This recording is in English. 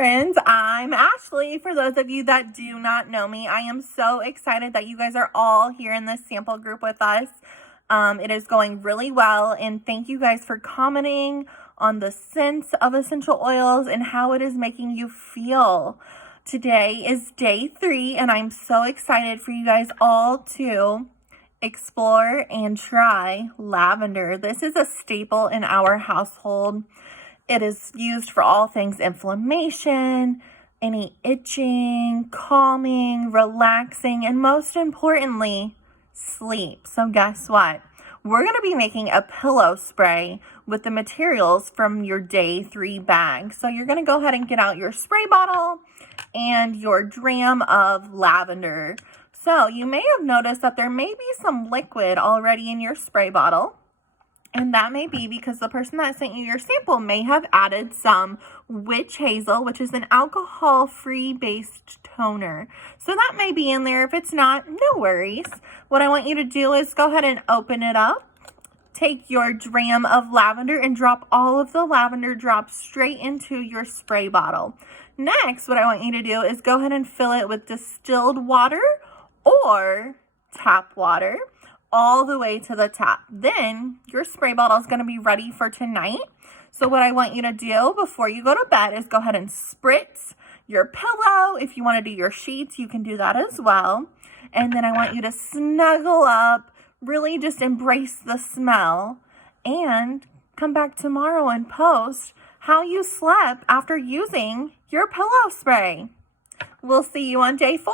friends, I'm Ashley. For those of you that do not know me, I am so excited that you guys are all here in this sample group with us. It is going really well, and thank you guys for commenting on the scents of essential oils and how it is making you feel. Today is day 3, and I'm so excited for you guys all to explore and try lavender. This is a staple in our household. It is used for all things inflammation, any itching, calming, relaxing, and most importantly, sleep. So guess what? We're going to be making a pillow spray with the materials from your day 3 bag. So you're going to go ahead and get out your spray bottle and your dram of lavender. So you may have noticed that there may be some liquid already in your spray bottle. And that may be because the person that sent you your sample may have added some witch hazel, which is an alcohol-free based toner. So that may be in there. If it's not, no worries. What I want you to do is go ahead and open it up. Take your dram of lavender and drop all of the lavender drops straight into your spray bottle. Next, what I want you to do is go ahead and fill it with distilled water or tap water all the way to the top. Then your spray bottle is going to be ready for tonight. So what I want you to do before you go to bed is go ahead and spritz your pillow. If you want to do your sheets, you can do that as well. And then I want you to snuggle up, really just embrace the smell, and come back tomorrow and post how you slept after using your pillow spray. We'll see you on day 4.